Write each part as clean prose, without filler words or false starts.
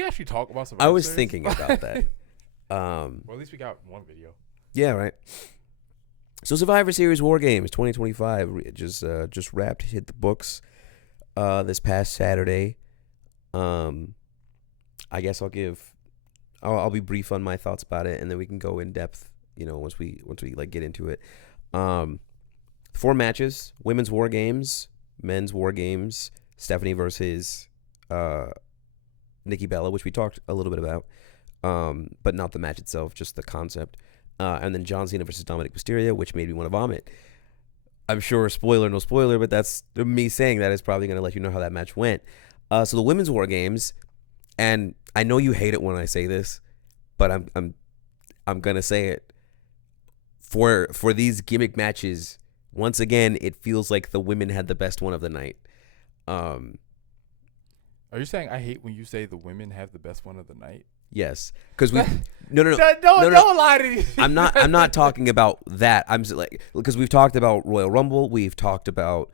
we actually talk about I Survivor was Series? thinking about that. Well, at least we got one video. Yeah, right. So Survivor Series War Games 2025 just wrapped, hit the books this past Saturday. I guess I'll be brief on my thoughts about it, and then we can go in depth. Once we like get into it. 4 matches: women's War Games, men's War Games, Stephanie versus Nikki Bella, which we talked a little bit about, but not the match itself, just the concept. And then John Cena versus Dominic Mysterio, which made me want to vomit. I'm sure, no spoiler, but that's me saying that is probably going to let you know how that match went. So the women's War Games, and I know you hate it when I say this, but I'm gonna say it. For these gimmick matches, once again, it feels like the women had the best one of the night. Are you saying I hate when you say the women have the best one of the night? Yes, because we no. Don't lie to me. I'm not talking about that. I'm just like, because we've talked about Royal Rumble, we've talked about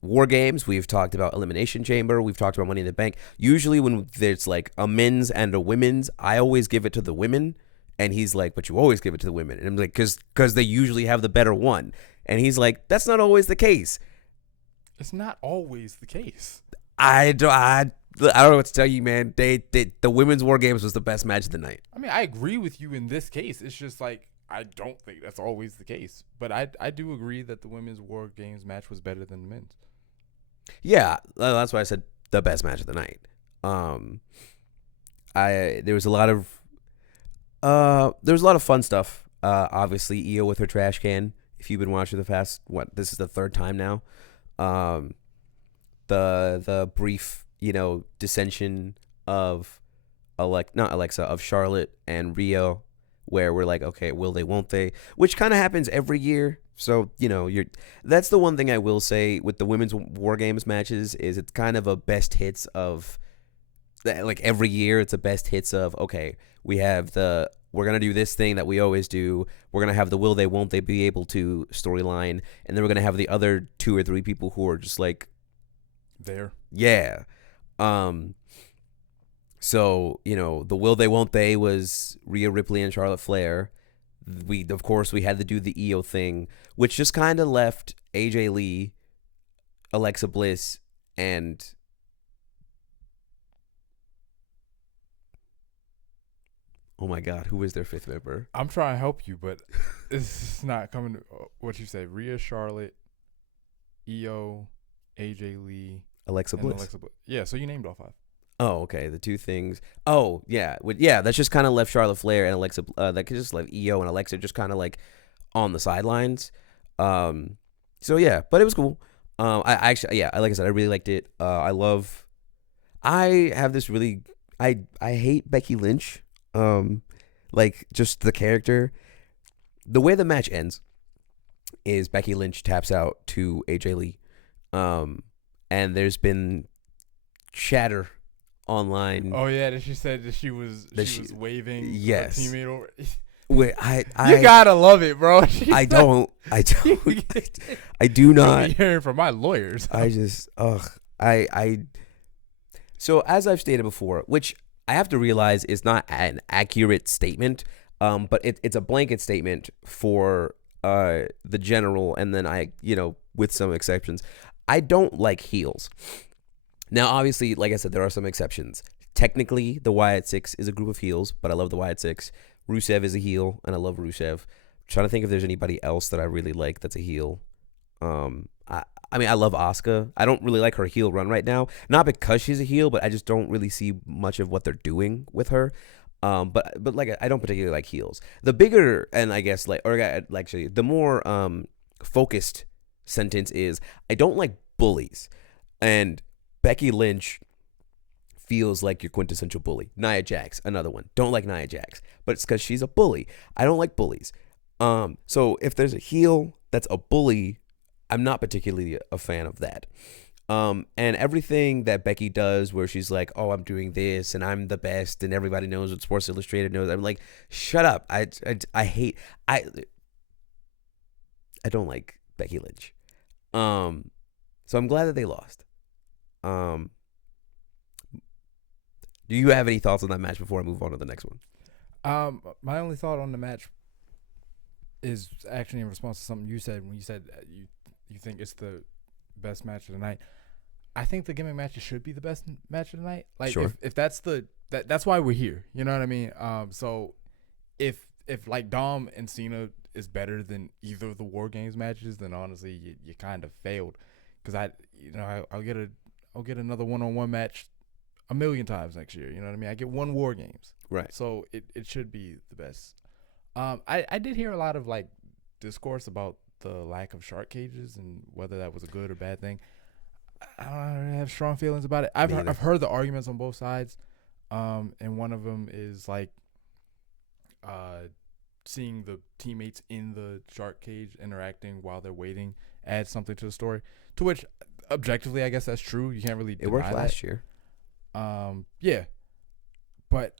War Games, we've talked about Elimination Chamber, we've talked about Money in the Bank. Usually when there's like a men's and a women's, I always give it to the women, and he's like, but you always give it to the women, and I'm like, because they usually have the better one, and he's like, that's not always the case. It's not always the case. I don't know what to tell you, man. The women's War Games was the best match of the night. I mean, I agree with you in this case. It's just like, I don't think that's always the case. But I do agree that the women's War Games match was better than the men's. Yeah, that's why I said the best match of the night. There was a lot of fun stuff. Obviously, Io with her trash can. If you've been watching the past, this is the 3rd time now. The brief, dissension of of Charlotte and Rio, where we're like, okay, will they, won't they? Which kind of happens every year. So, that's the one thing I will say with the women's War Games matches is it's kind of a best hits of, like every year it's a best hits of, okay, we're going to do this thing that we always do. We're going to have the will they, won't they be able to storyline. And then we're going to have the other 2 or 3 people who are just like, there. Yeah. So, the will they, won't they was Rhea Ripley and Charlotte Flair. We had to do the Io thing, which just kind of left AJ Lee, Alexa Bliss, and oh my God, who is their 5th member? I'm trying to help you, but it's not coming to what you say. Rhea, Charlotte, Io, AJ Lee, Alexa Bliss. Yeah, so you named all 5. Oh, okay. The 2 things. Oh, yeah. That's just kind of left Charlotte Flair and Alexa. That could just left Io and Alexa just kind of like on the sidelines. So yeah, but it was cool. Like I said, I really liked it. I have this really. I hate Becky Lynch. Like just the character. The way the match ends is Becky Lynch taps out to AJ Lee. And there's been chatter online. Oh yeah, that she said that she was waving yes. her teammate over. Wait, you gotta love it, bro. I do not. I'm hearing from my lawyers. So as I've stated before, which I have to realize is not an accurate statement, but it's a blanket statement for the general, and then with some exceptions. I don't like heels. Now, obviously, like I said, there are some exceptions. Technically, the Wyatt Six is a group of heels, but I love the Wyatt Six. Rusev is a heel, and I love Rusev. I'm trying to think if there's anybody else that I really like that's a heel. I mean, I love Asuka. I don't really like her heel run right now. Not because she's a heel, but I just don't really see much of what they're doing with her. But like I don't particularly like heels. The bigger and I guess actually the more focused sentence is I don't like bullies. And Becky Lynch feels like your quintessential bully. Nia Jax, another one. Don't like Nia Jax, but it's because she's a bully. I don't like bullies. So if there's a heel that's a bully, I'm not particularly a fan of that. And everything that Becky does where she's like, oh, I'm doing this and I'm the best and everybody knows what Sports Illustrated knows. I'm like, shut up. I don't like Becky Lynch. So I'm glad that they lost. Do you have any thoughts on that match before I move on to the next one? My only thought on the match is actually in response to something you said when you said you think it's the best match of the night. I think the gimmick matches should be the best match of the night. Like Sure. if that's that's why we're here. You know what I mean? So if like Dom and Cena is better than either of the War Games matches, then honestly you kind of failed. Because I'll get another one-on-one match a million times next year. You know what I mean? I get one War Games. Right. So it should be the best. I did hear a lot of like discourse about the lack of shark cages and whether that was a good or bad thing. I don't really have strong feelings about it. I've heard the arguments on both sides, and one of them is like, seeing the teammates in the shark cage interacting while they're waiting adds something to the story. To which, objectively, I guess that's true. You can't really. It worked deny last year. Yeah, but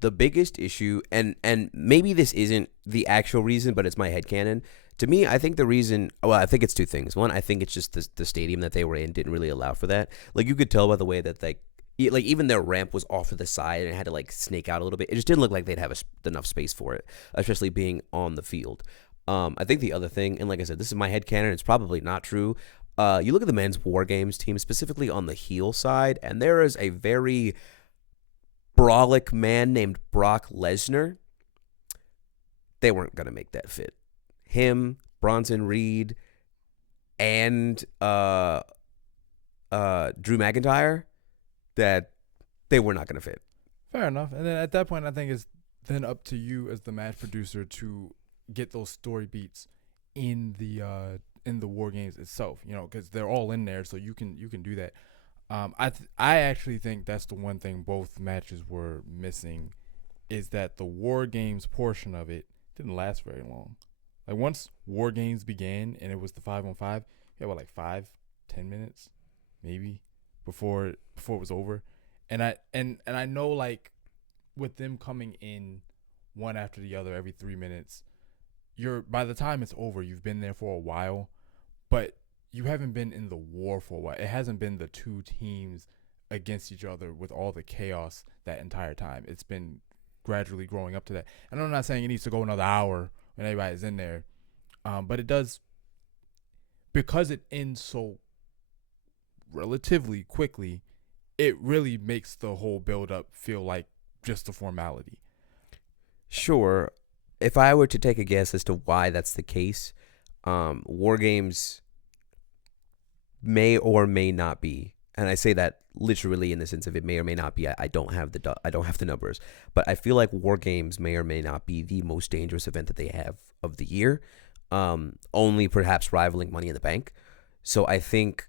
The biggest issue, and maybe this isn't the actual reason, but it's my headcanon. To me, I think the reason, well, I think it's two things. One, I think it's just the stadium that they were in didn't really allow for that. Like, you could tell by the way that, like even their ramp was off to the side and it had to, like, snake out a little bit. It just didn't look like they'd have enough space for it, especially being on the field. I think the other thing, and like I said, this is my headcanon, it's probably not true. You look at the men's War Games team, specifically on the heel side, and there is a very brolic man named Brock Lesnar. They weren't going to make that fit. Him, Bronson Reed, and Drew McIntyre, that they were not going to fit. fair enough. And then at that point, I think it's then up to you as the match producer to get those story beats in the War Games itself. You know, because they're all in there, so you can do that. I actually think that's the one thing both matches were missing, is that the War Games portion of it didn't last very long. Like, once War Games began and it was the 5-on-5, you had like 5-10 minutes, maybe, before it was over. And I know, like, with them coming in one after the other every 3 minutes, by the time it's over, you've been there for a while, but you haven't been in the war for a while. It hasn't been the two teams against each other with all the chaos that entire time. It's been gradually growing up to that. And I'm not saying it needs to go another hour when everybody's in there, but it does, because it ends so relatively quickly. It really makes the whole build-up feel like just a formality. Sure. If I were to take a guess as to why that's the case, War Games may or may not be, and I say that literally in the sense of it may or may not be. I don't have the numbers, but I feel like War Games may or may not be the most dangerous event that they have of the year, only perhaps rivaling Money in the Bank. So I think,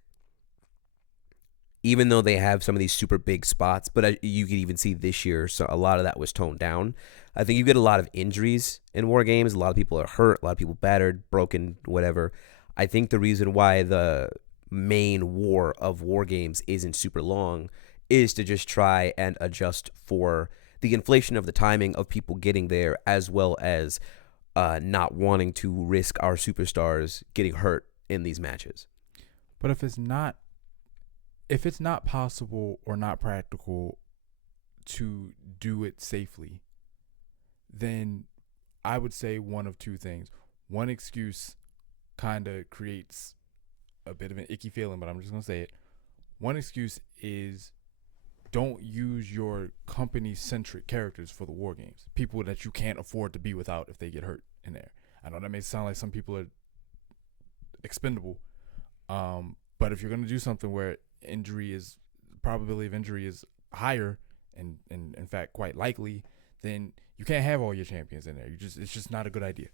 even though they have some of these super big spots, but you could even see this year, so a lot of that was toned down. I think you get a lot of injuries in War Games. A lot of people are hurt, a lot of people battered, broken, whatever. I think the reason why the main war of War Games isn't super long is to just try and adjust for the inflation of the timing of people getting there, as well as not wanting to risk our superstars getting hurt in these matches. But if it's not possible or not practical to do it safely, then I would say one of two things. One excuse kind of creates a bit of an icky feeling, but I'm just going to say it. One excuse is, don't use your company-centric characters for the War Games. People that you can't afford to be without if they get hurt in there. I know that may sound like some people are expendable, but if you're going to do something where probability of injury is higher and in fact quite likely, then you can't have all your champions in there. It's just not a good idea.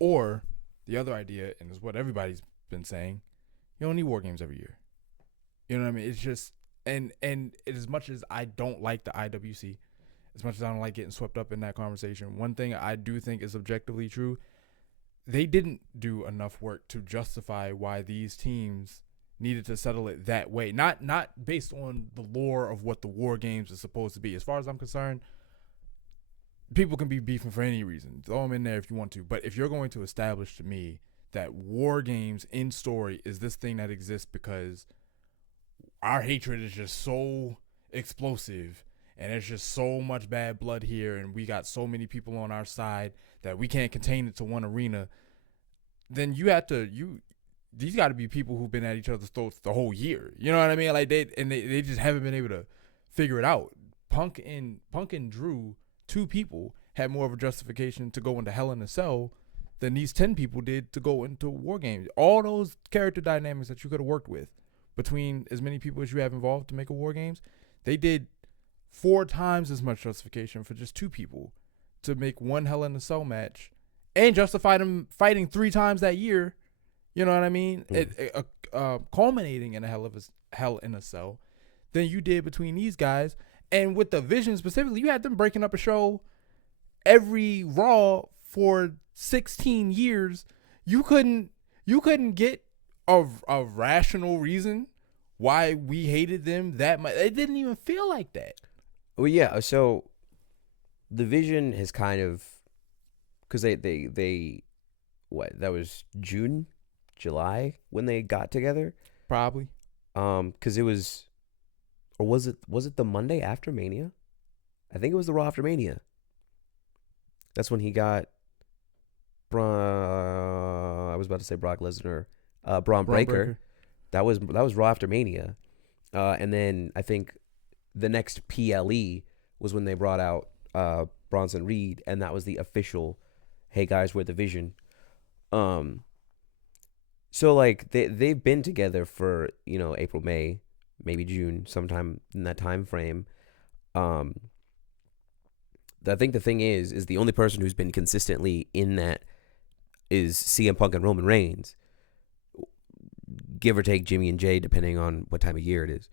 Or the other idea, and it's what everybody's been saying, you don't need War Games every year. You know what I mean? It's just, and as much as I don't like the IWC, as much as I don't like getting swept up in that conversation, one thing I do think is objectively true, they didn't do enough work to justify why these teams needed to settle it that way. Not based on the lore of what the War Games is supposed to be. As far as I'm concerned, people can be beefing for any reason. Throw them in there if you want to. But if you're going to establish to me that War Games in story is this thing that exists because our hatred is just so explosive, and there's just so much bad blood here, and we got so many people on our side that we can't contain it to one arena, then these got to be people who've been at each other's throats the whole year. You know what I mean? Like they just haven't been able to figure it out. Punk and Drew, two people, had more of a justification to go into Hell in a Cell than these 10 people did to go into War Games. All those character dynamics that you could have worked with between as many people as you have involved to make a War Games, they did 4 times as much justification for just 2 people to make one Hell in a Cell match and justify them fighting 3 times that year. You know what I mean? Culminating in a Hell in a Cell than you did between these guys. And with the Vision specifically, you had them breaking up a show every Raw for 16 years. You couldn't get a rational reason why we hated them that much. It didn't even feel like that. Well, yeah. So the Vision has kind of, because they what, that was June, July when they got together, probably. Because it was, or was it the Monday after Mania? I think it was the Raw after Mania. That's when he got I was about to say Brock Lesnar, Braun Breaker. That was Raw after Mania, and then I think the next PLE was when they brought out Bronson Reed, and that was the official, hey guys, we're the Vision. So like they've been together for, you know, April, May, maybe June, sometime in that time frame. I think the thing is the only person who's been consistently in that is CM Punk and Roman Reigns, give or take Jimmy and Jay, depending on what time of year it is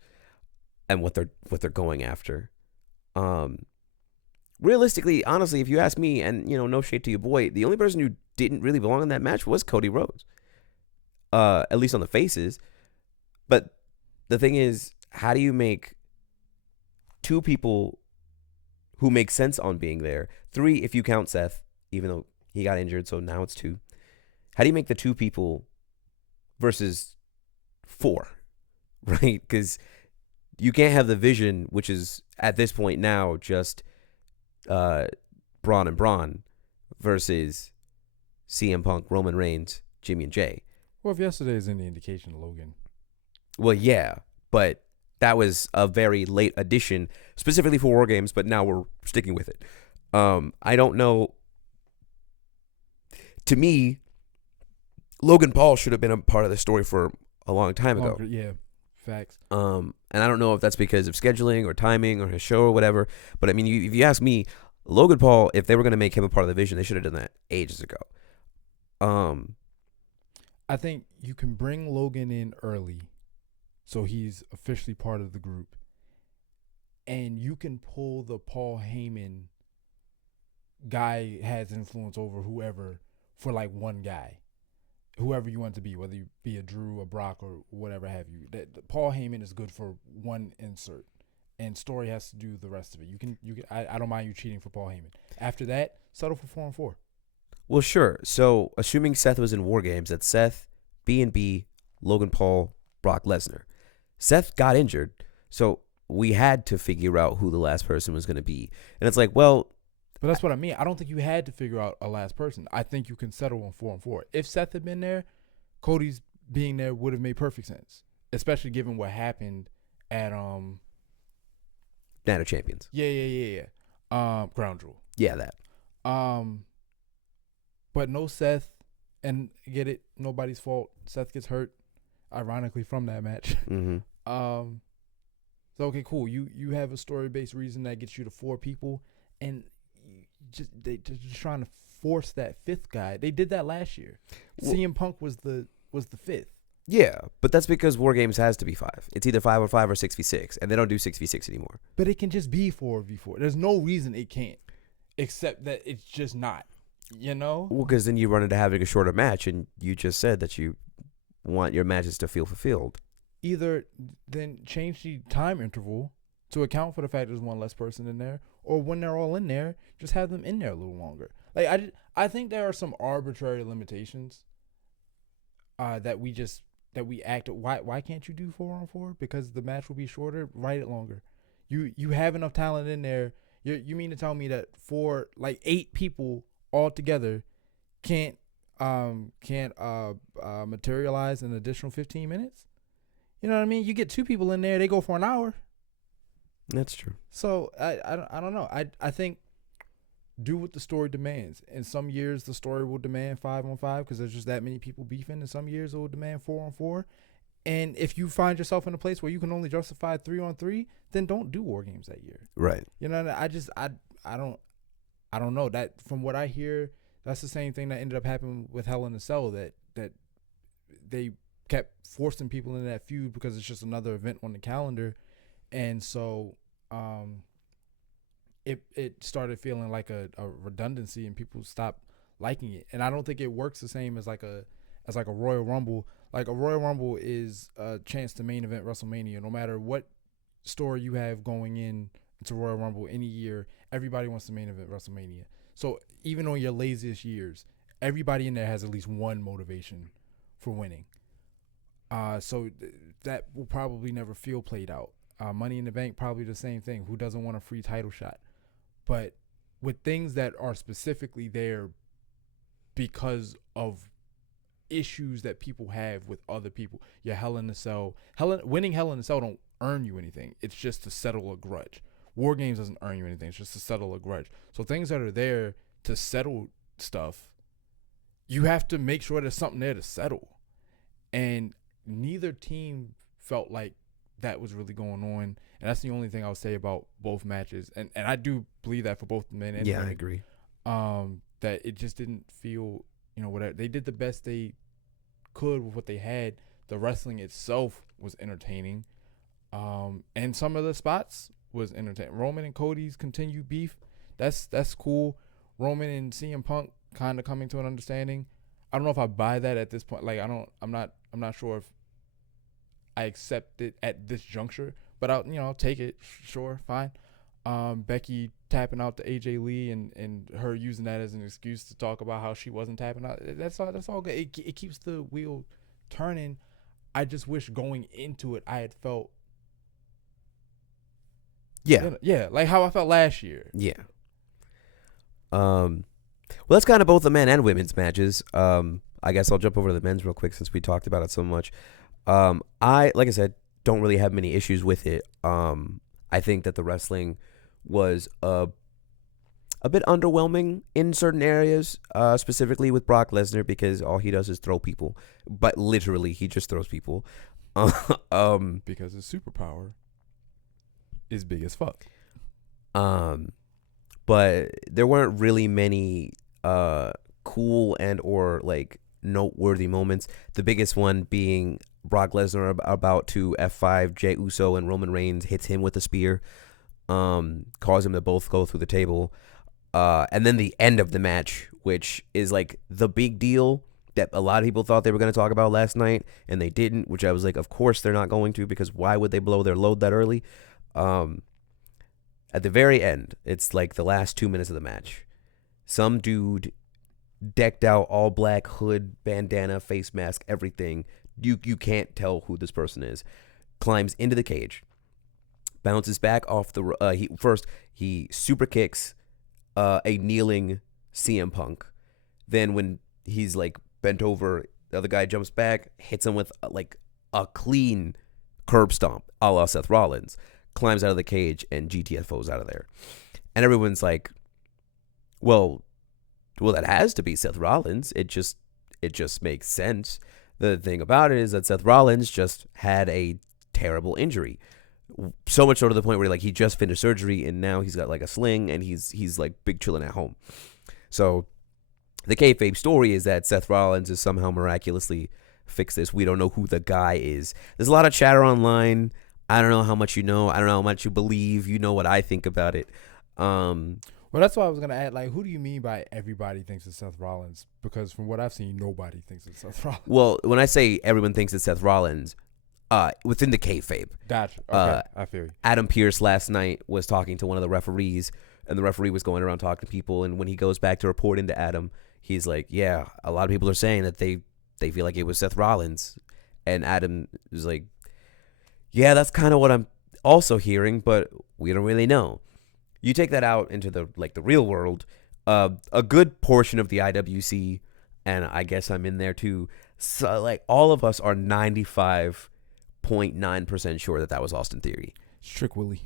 and what they're going after. Realistically, honestly, if you ask me, and you know, no shade to your boy, the only person who didn't really belong in that match was Cody Rhodes, at least on the faces. But the thing is, how do you make 2 people who make sense on being there, 3 if you count Seth, even though he got injured, so now it's 2. How do you make the 2 people versus 4, right? Because you can't have the Vision, which is at this point now just Braun and Braun, versus CM Punk, Roman Reigns, Jimmy and Jay. Well, if yesterday is any indication, Logan. Well, yeah, but that was a very late addition, specifically for War Games, but now we're sticking with it. I don't know. To me, Logan Paul should have been a part of the story for a long time ago. Yeah, facts. And I don't know if that's because of scheduling or timing or his show or whatever. But I mean, if you ask me, Logan Paul, if they were going to make him a part of the Vision, they should have done that ages ago. I think you can bring Logan in early, so he's officially part of the group, and you can pull the Paul Heyman guy has influence over whoever for like one guy, whoever you want to be, whether you be a Drew, a Brock, or whatever have you. That Paul Heyman is good for one insert, and story has to do the rest of it. You can. I don't mind you cheating for Paul Heyman. After that, settle for 4 and 4. Well, sure. So assuming Seth was in War Games, that's Seth, B&B, Logan Paul, Brock Lesnar. Seth got injured, so we had to figure out who the last person was going to be. And it's like, well... But that's what I mean. I don't think you had to figure out a last person. I think you can settle on 4 and 4. If Seth had been there, Cody's being there would have made perfect sense, especially given what happened at... Night of Champions. Yeah. Crown Jewel. Yeah, that. But no Seth, and get it, nobody's fault. Seth gets hurt, ironically, from that match. Mm-hmm. So okay, cool. You have a story-based reason that gets you to 4 people, and they're just trying to force that 5th guy. They did that last year. Well, CM Punk was the 5th. Yeah, but that's because War Games has to be 5. It's either 5-on-5 or 6v6, and they don't do 6v6 anymore. But it can just be 4v4. There's no reason it can't, except that it's just not. You know? Well, because then you run into having a shorter match, and you just said that you want your matches to feel fulfilled. Either then change the time interval to account for the fact there's one less person in there, or when they're all in there, just have them in there a little longer. Like I think there are some arbitrary limitations that we act. Why can't you do 4 on 4? Because the match will be shorter. Write it longer. You have enough talent in there. You mean to tell me that for like 8 people all together can't materialize an additional 15 minutes? You know what I mean? You get 2 people in there, they go for an hour. That's true. So I don't know. I think do what the story demands. In some years, the story will demand 5-on-5 because there's just that many people beefing. In some years, it will demand 4-on-4. And if you find yourself in a place where you can only justify 3-on-3, then don't do war games that year. Right. You know, I don't know that. From what I hear, that's the same thing that ended up happening with Hell in a Cell. That they kept forcing people into that feud because it's just another event on the calendar, and so it started feeling like a redundancy, and people stopped liking it. And I don't think it works the same as like a Royal Rumble. Like a Royal Rumble is a chance to main event WrestleMania. No matter what story you have going into Royal Rumble any year, everybody wants to main event WrestleMania. So even on your laziest years, everybody in there has at least one motivation for winning. So that will probably never feel played out. Money in the Bank, probably the same thing. Who doesn't want a free title shot? But with things that are specifically there because of issues that people have with other people, your Hell in a Cell, winning Hell in a Cell don't earn you anything. It's just to settle a grudge. War Games doesn't earn you anything. It's just to settle a grudge. So things that are there to settle stuff, you have to make sure there's something there to settle. And neither team felt like that was really going on. And that's the only thing I would say about both matches. And I do believe that for both the men and yeah, women. I agree. That it just didn't feel, whatever. They did the best they could with what they had. The wrestling itself was entertaining. And some of the spots was entertaining. Roman and Cody's continued beef, that's cool. Roman and CM Punk kind of coming to an understanding. I don't know if I buy that at this point. Like I'm not sure if I accept it at this juncture, but I'll take it. Sure, fine. Becky tapping out to AJ Lee and her using that as an excuse to talk about how she wasn't tapping out. That's all good. It keeps the wheel turning. I just wish going into it I had felt like how I felt last year. Yeah. Well, that's kind of both the men and women's matches. I guess I'll jump over to the men's real quick since we talked about it so much. Like I said, don't really have many issues with it. I think that the wrestling was a bit underwhelming in certain areas, specifically with Brock Lesnar, because all he does is throw people. But literally, he just throws people. Because his superpower is big as fuck. But there weren't really many cool and or like noteworthy moments. The biggest one being Brock Lesnar about to F5 Jey Uso, and Roman Reigns hits him with a spear, cause them to both go through the table. And then the end of the match, which is like the big deal that a lot of people thought they were going to talk about last night, and they didn't, which I was like, of course they're not going to, because why would they blow their load that early? At the very end, it's like the last 2 minutes of the match. Some dude decked out all black, hood, bandana, face mask, everything. You can't tell who this person is. Climbs into the cage, bounces back off the he super kicks a kneeling CM Punk. Then when he's like bent over, the other guy jumps back, hits him with like a clean curb stomp, a la Seth Rollins. Climbs out of the cage and GTFO's out of there. And everyone's like, well, that has to be Seth Rollins. It just makes sense. The thing about it is that Seth Rollins just had a terrible injury. So much so to the point where like he just finished surgery and now he's got like a sling and he's like big chilling at home. So the kayfabe story is that Seth Rollins is somehow miraculously fixed this. We don't know who the guy is. There's a lot of chatter online. I don't know how much you know. I don't know how much you believe. You know what I think about it. Well, that's why I was going to add, like, who do you mean by everybody thinks it's Seth Rollins? Because from what I've seen, nobody thinks it's Seth Rollins. Well, when I say everyone thinks it's Seth Rollins, within the kayfabe. Gotcha. Okay, I feel you. Adam Pearce last night was talking to one of the referees, and the referee was going around talking to people, and when he goes back to report into Adam, he's like, yeah, a lot of people are saying that they feel like it was Seth Rollins. And Adam was like, yeah, that's kind of what also hearing, but we don't really know. You take that out into the real world, a good portion of the IWC, and I guess I'm in there too. So like all of us are 95.9% sure that was Austin Theory. It's Trick Willie.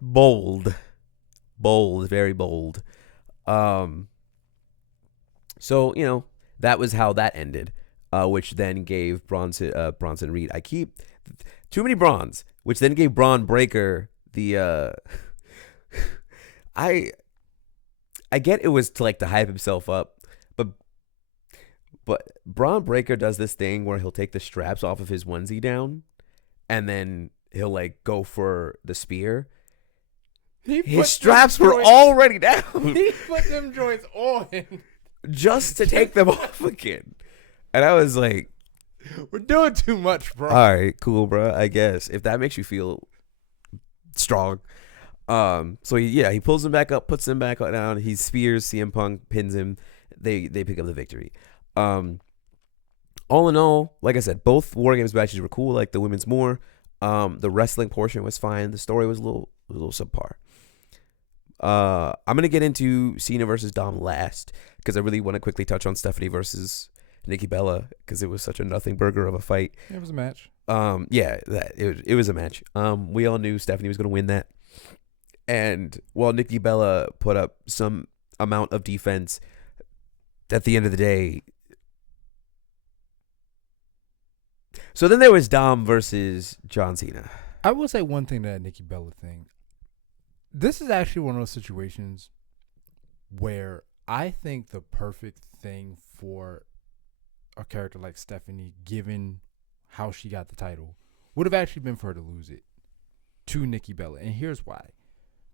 Bold, very bold. So that was how that ended, which then gave Bronson Reed. I keep too many Bronze, which then gave Braun Breaker the. I get it was to hype himself up, but Braun Breaker does this thing where he'll take the straps off of his onesie down, and then he'll go for the spear. His straps were already down. He put them joints on just to take them off again, and I was like, "We're doing too much, bro." All right, cool, bro. I guess if that makes you feel strong. So he pulls him back up, puts him back down. He spears CM Punk, pins him. They pick up the victory. All in all, like I said, both War Games matches were cool. Like the women's more. The wrestling portion was fine. The story was a little subpar. I'm gonna get into Cena versus Dom last because I really want to quickly touch on Stephanie versus Nikki Bella because it was such a nothing burger of a fight. It was a match. It was a match. We all knew Stephanie was gonna win that, and while Nikki Bella put up some amount of defense, at the end of the day. So then there was Dom versus John Cena. I will say one thing to that Nikki Bella thing. This is actually one of those situations where I think the perfect thing for a character like Stephanie, given how she got the title, would have actually been for her to lose it to Nikki Bella. And here's why.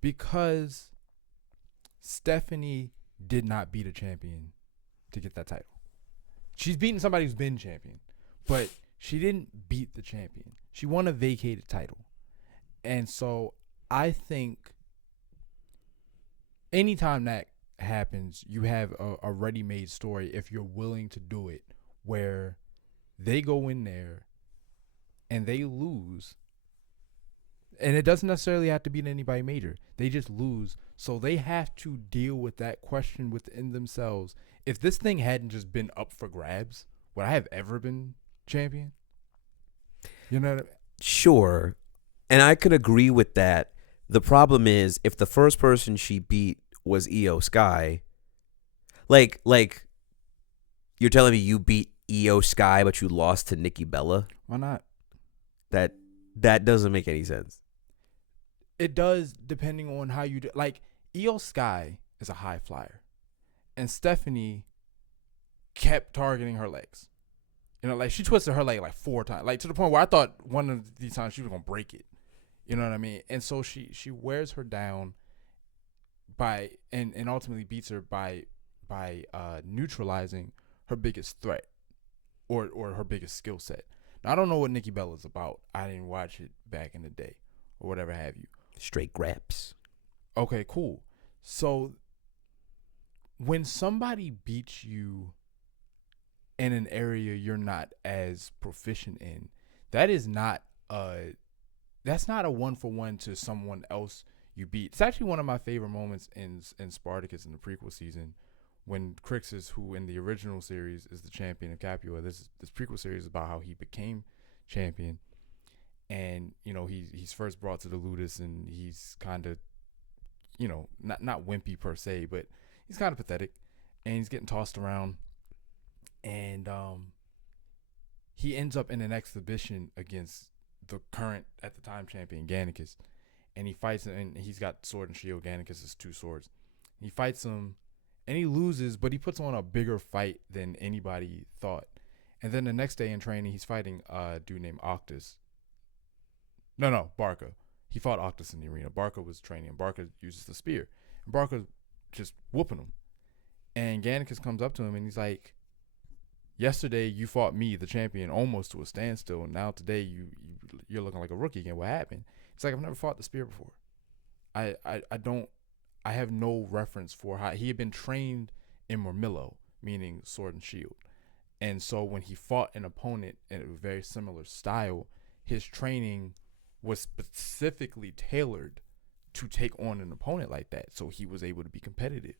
Because Stephanie did not beat a champion to get that title. She's beaten somebody who's been champion, but she didn't beat the champion. She won a vacated title. And so I think anytime that happens, you have a ready-made story if you're willing to do it, where they go in there and they lose. And it doesn't necessarily have to beat anybody major. They just lose. So they have to deal with that question within themselves. If this thing hadn't just been up for grabs, would I have ever been champion? You know what I mean? Sure. And I could agree with that. The problem is if the first person she beat was Io Sky, like you're telling me you beat Io Sky but you lost to Nikki Bella? Why not? That doesn't make any sense. It does, depending on how you do. Like, Io Sky is a high flyer, and Stephanie kept targeting her legs. She twisted her leg 4 times, to the point where I thought one of these times she was gonna break it. You know what I mean? And so she wears her down by and ultimately beats her by neutralizing her biggest threat or her biggest skill set. Now, I don't know what Nikki Bella's about. I didn't watch it back in the day or whatever have you. Straight graps. Okay, cool. So when somebody beats you in an area you're not as proficient in, that's not a 1-for-1 to someone else you beat. It's actually one of my favorite moments in Spartacus in the prequel season, when Crixus, who in the original series is the champion of Capua, this prequel series is about how he became champion, and he's first brought to the Ludus, and he's kind of not wimpy per se, but he's kind of pathetic, and he's getting tossed around, and he ends up in an exhibition against the current at the time champion Gannicus, and he fights him, and he's got sword and shield. Gannicus has 2 swords. He fights him, and he loses, but he puts on a bigger fight than anybody thought. And then the next day in training, he's fighting a dude named Octus. No, Barca. He fought Octus in the arena. Barca was training, and Barca uses the spear. And Barca's just whooping him. And Gannicus comes up to him, and he's like, yesterday you fought me, the champion, almost to a standstill, and now today you're looking like a rookie again. What happened? It's like, I've never fought the spear before. I have no reference for how he had been trained in Mormillo, meaning sword and shield. And so when he fought an opponent in a very similar style, his training was specifically tailored to take on an opponent like that. So he was able to be competitive.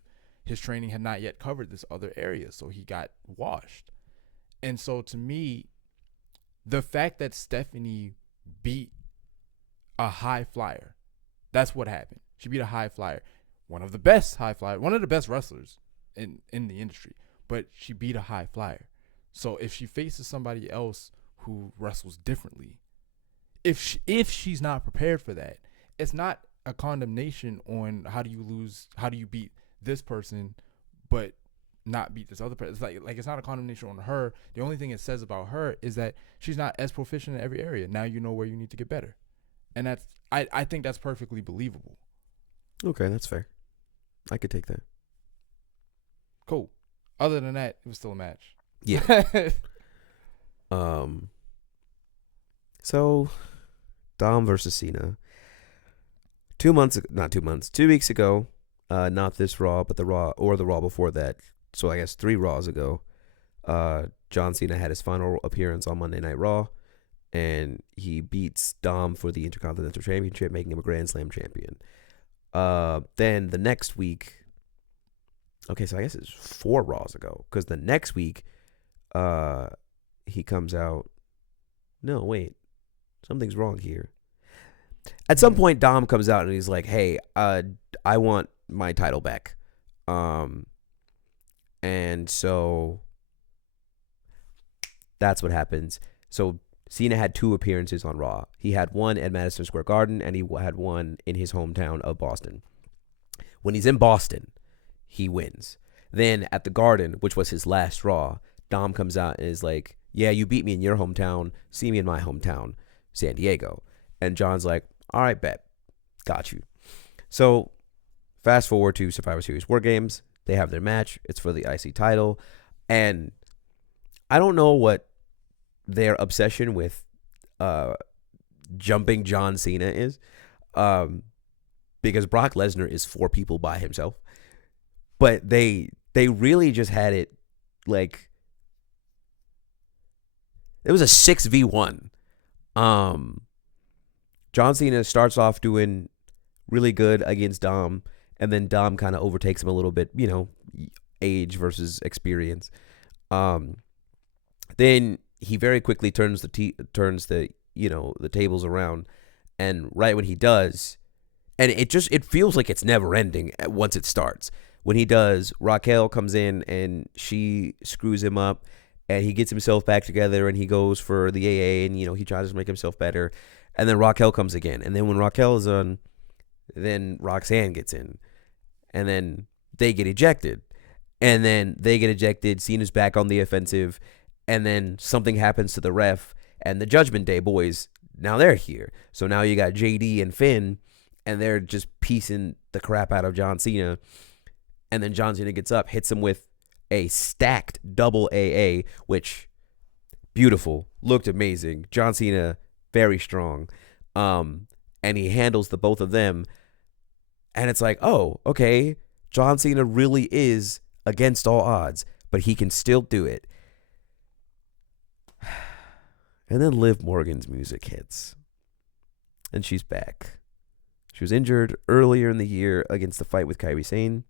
His training had not yet covered this other area, so he got washed. And so to me, the fact that Stephanie beat a high flyer, that's what happened. She beat a high flyer, one of the best high flyer, one of the best wrestlers in the industry, but she beat a high flyer. So if she faces somebody else who wrestles differently, if she's not prepared for that, it's not a condemnation on how do you beat this person, but not beat this other person. It's like it's not a condemnation on her. The only thing it says about her is that she's not as proficient in every area. Now you know where you need to get better, and that's I think that's perfectly believable. Okay, that's fair. I could take that. Cool. Other than that, it was still a match. Yeah. So Dom versus Cena. 2 weeks ago, not this Raw, but the Raw before that. So I guess 3 Raws ago, John Cena had his final appearance on Monday Night Raw, and he beats Dom for the Intercontinental Championship, making him a Grand Slam champion. Then the next week, okay, so I guess it's 4 Raws ago, because the next week, he comes out. No, wait, something's wrong here. At some point, Dom comes out and he's like, "Hey, I want my title back." And so that's what happens. So Cena had 2 appearances on Raw. He had one at Madison Square Garden, and he had one in his hometown of Boston. When he's in Boston, he wins. Then at the Garden, which was his last Raw, Dom comes out and is like, "Yeah, you beat me in your hometown. See me in my hometown, San Diego." And John's like, "All right, bet. Got you." So fast forward to Survivor Series War Games. They have their match. It's for the IC title. And I don't know what their obsession with jumping John Cena is, because Brock Lesnar is 4 people by himself. But they really just had it like it was a 6v1. John Cena starts off doing really good against Dom, and then Dom kind of overtakes him a little bit, age versus experience. Then he very quickly turns the tables around, and right when he does, and it feels like it's never ending once it starts. When he does, Raquel comes in and she screws him up, and he gets himself back together, and he goes for the AA, and he tries to make himself better. And then Raquel comes again, and then when Raquel is on, then Roxanne gets in, and then they get ejected, and then they get ejected. Cena's back on the offensive, and then something happens to the ref, and the Judgment Day boys, now they're here. So now you got JD and Finn, and they're just piecing the crap out of John Cena. And then John Cena gets up, hits him with a stacked double AA, which, beautiful, looked amazing. John Cena, very strong. And he handles the both of them. And it's like, oh, okay, John Cena really is against all odds, but he can still do it. And then Liv Morgan's music hits. And she's back. She was injured earlier in the year against the fight with Kairi Sane,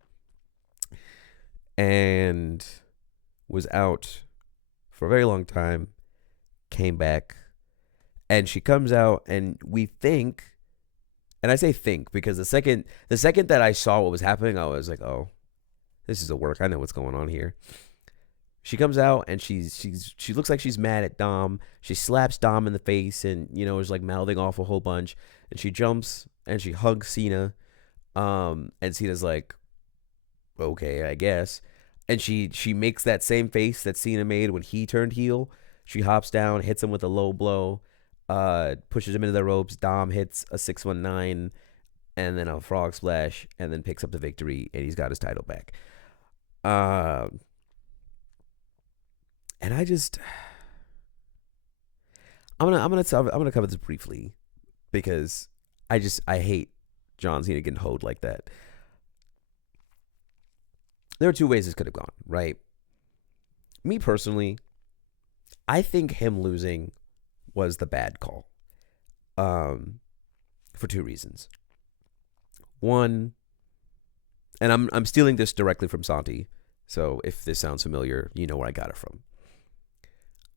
and was out for a very long time, came back, and she comes out, and we think, and I say think because the second that I saw what was happening, I was like, oh, this is a work. I know what's going on here. She comes out, and she looks like she's mad at Dom. She slaps Dom in the face, and is like mouthing off a whole bunch, and she jumps and she hugs Cena, and Cena's like, okay, I guess. And she makes that same face that Cena made when he turned heel. She hops down, hits him with a low blow, pushes him into the ropes. Dom hits a 619 and then a frog splash, and then picks up the victory, and he's got his title back. And I just, I'm gonna cover this briefly because I hate John Cena getting hoed like that. There are 2 ways this could have gone, right? Me personally, I think him losing was the bad call. For two reasons. One, and I'm stealing this directly from Santi, so if this sounds familiar, you know where I got it from.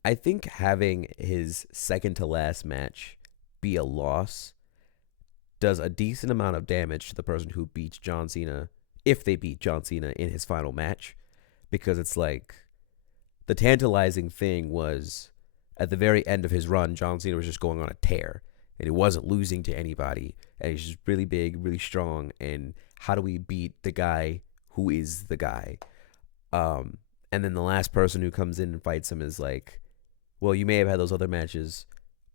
I think having his second to last match be a loss does a decent amount of damage to the person who beats John Cena, if they beat John Cena in his final match, because it's like the tantalizing thing was at the very end of his run, John Cena was just going on a tear and he wasn't losing to anybody. And he's just really big, really strong. And how do we beat the guy who is the guy? And then the last person who comes in and fights him is like, well, you may have had those other matches,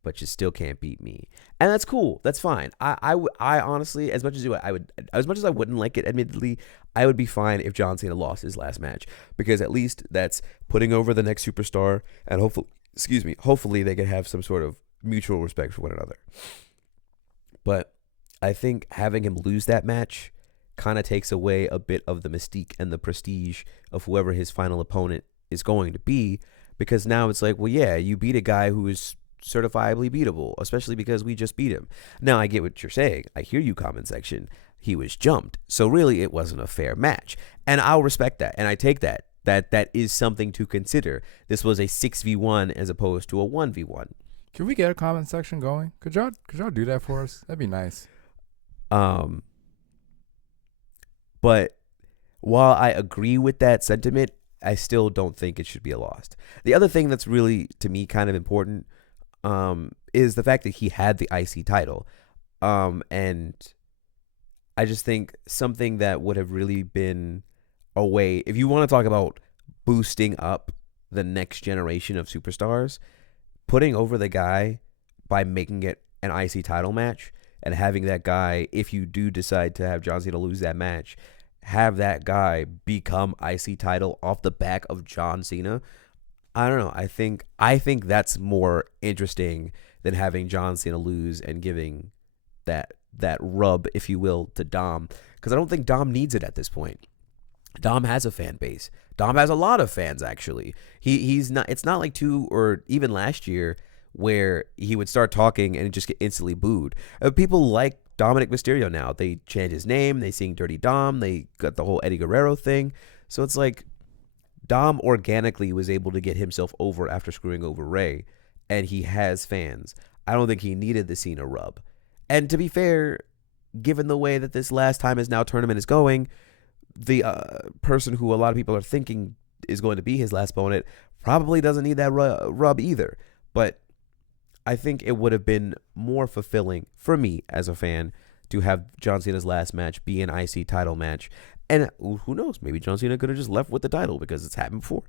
but you still can't beat me. And that's cool. That's fine. I honestly, as much as I wouldn't like it, admittedly, I would be fine if John Cena lost his last match, because at least that's putting over the next superstar, and hopefully they can have some sort of mutual respect for one another. But I think having him lose that match kind of takes away a bit of the mystique and the prestige of whoever his final opponent is going to be, because now it's like, well, yeah, you beat a guy who is certifiably beatable, especially because we just beat him. Now, I get what you're saying. I hear you, comment section. He was jumped. So really, it wasn't a fair match. And I'll respect that. And I take that. That is something to consider. This was a 6v1 as opposed to a 1v1. Can we get a comment section going? Could y'all do that for us? That'd be nice. But while I agree with that sentiment, I still don't think it should be a loss. The other thing that's really, to me, kind of important is the fact that he had the IC title. And I just think something that would have really been a way, if you want to talk about boosting up the next generation of superstars, putting over the guy by making it an IC title match and having that guy, if you do decide to have John Cena lose that match, have that guy become IC title off the back of John Cena. I don't know. I think that's more interesting than having John Cena lose and giving that rub, if you will, to Dom, because I don't think Dom needs it at this point. Dom has a fan base. Dom has a lot of fans, actually. He's not. It's not like 2 or even last year where he would start talking and just get instantly booed. People like Dominic Mysterio now. They chant his name. They sing Dirty Dom. They got the whole Eddie Guerrero thing. So it's like Dom organically was able to get himself over after screwing over Ray, and he has fans. I don't think he needed the Cena rub. And to be fair, given the way that this last time is now tournament is going, the person who a lot of people are thinking is going to be his last opponent probably doesn't need that rub either. But I think it would have been more fulfilling for me as a fan to have John Cena's last match be an IC title match. And who knows, maybe John Cena could have just left with the title because it's happened before.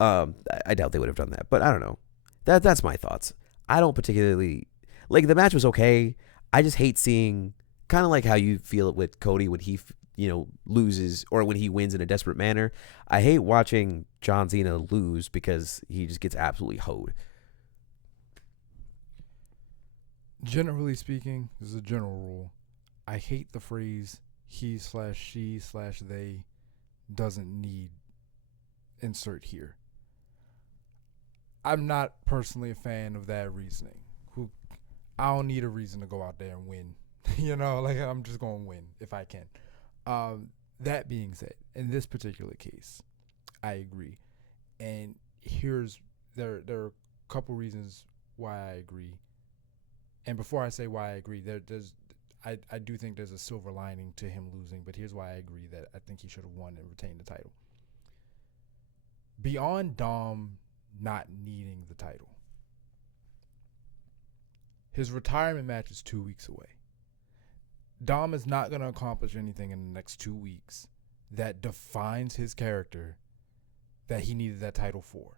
I doubt they would have done that, but I don't know. That's my thoughts. I don't particularly like the match was okay. I just hate seeing, kind of like how you feel it with Cody when he loses or when he wins in a desperate manner. I hate watching John Cena lose because he just gets absolutely hoed. Generally speaking, this is a general rule. I hate the phrase he/she/they doesn't need insert here. I'm not personally a fan of that reasoning. I don't need a reason to go out there and win. I'm just going to win if I can. That being said, in this particular case, I agree. And there are a couple reasons why I agree. And before I say why I agree, I do think there's a silver lining to him losing, but here's why I agree that I think he should have won and retained the title. Beyond Dom not needing the title, his retirement match is 2 weeks away. Dom is not going to accomplish anything in the next 2 weeks that defines his character that he needed that title for.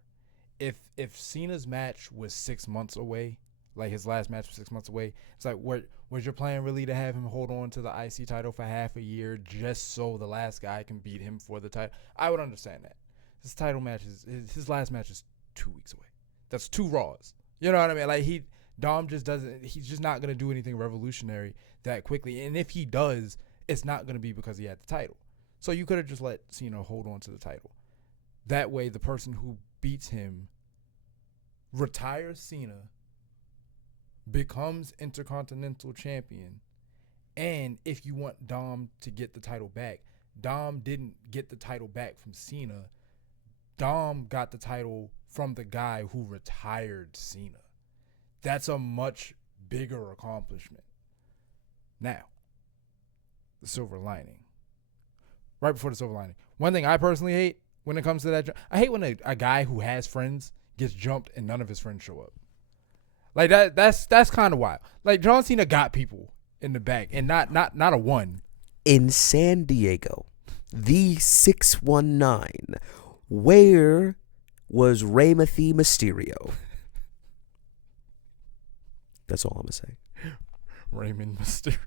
If Cena's match was 6 months away, like his last match was 6 months away, it's like, was your plan really to have him hold on to the IC title for half a year just so the last guy can beat him for the title? I would understand that. His title match his last match is 2 weeks away. That's 2 Raws. You know what I mean? Like Dom just doesn't. He's just not gonna do anything revolutionary that quickly. And if he does, it's not gonna be because he had the title. So you could have just let Cena hold on to the title. That way, the person who beats him retires Cena, becomes Intercontinental Champion, and if you want Dom to get the title back, Dom didn't get the title back from Cena. Dom got the title from the guy who retired Cena. That's a much bigger accomplishment. Now, the silver lining. Right before the silver lining. One thing I personally hate when it comes to that, I hate when a guy who has friends gets jumped and none of his friends show up. Like that's kind of wild. Like John Cena got people in the back and not a one. In San Diego, the 619, where was Rey Mysterio? That's all I'm gonna say. Raymond Mysterio.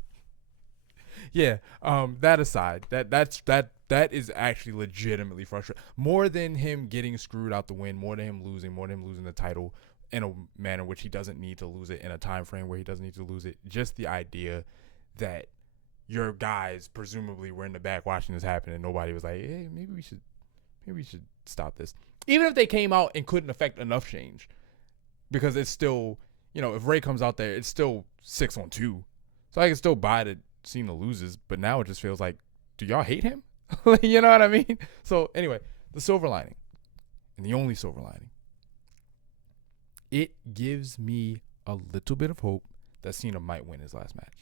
Yeah. That aside, that is actually legitimately frustrating. More than him getting screwed out the win, more than him losing the title in a manner which he doesn't need to lose it, in a time frame where he doesn't need to lose it. Just the idea that your guys presumably were in the back watching this happen and nobody was like, hey, maybe we should stop this. Even if they came out and couldn't affect enough change, because it's still, if Ray comes out there, it's still 6-on-2. So I can still buy that Cena loses, but now it just feels like, do y'all hate him? You know what I mean? So anyway, the silver lining, and the only silver lining, it gives me a little bit of hope that Cena might win his last match.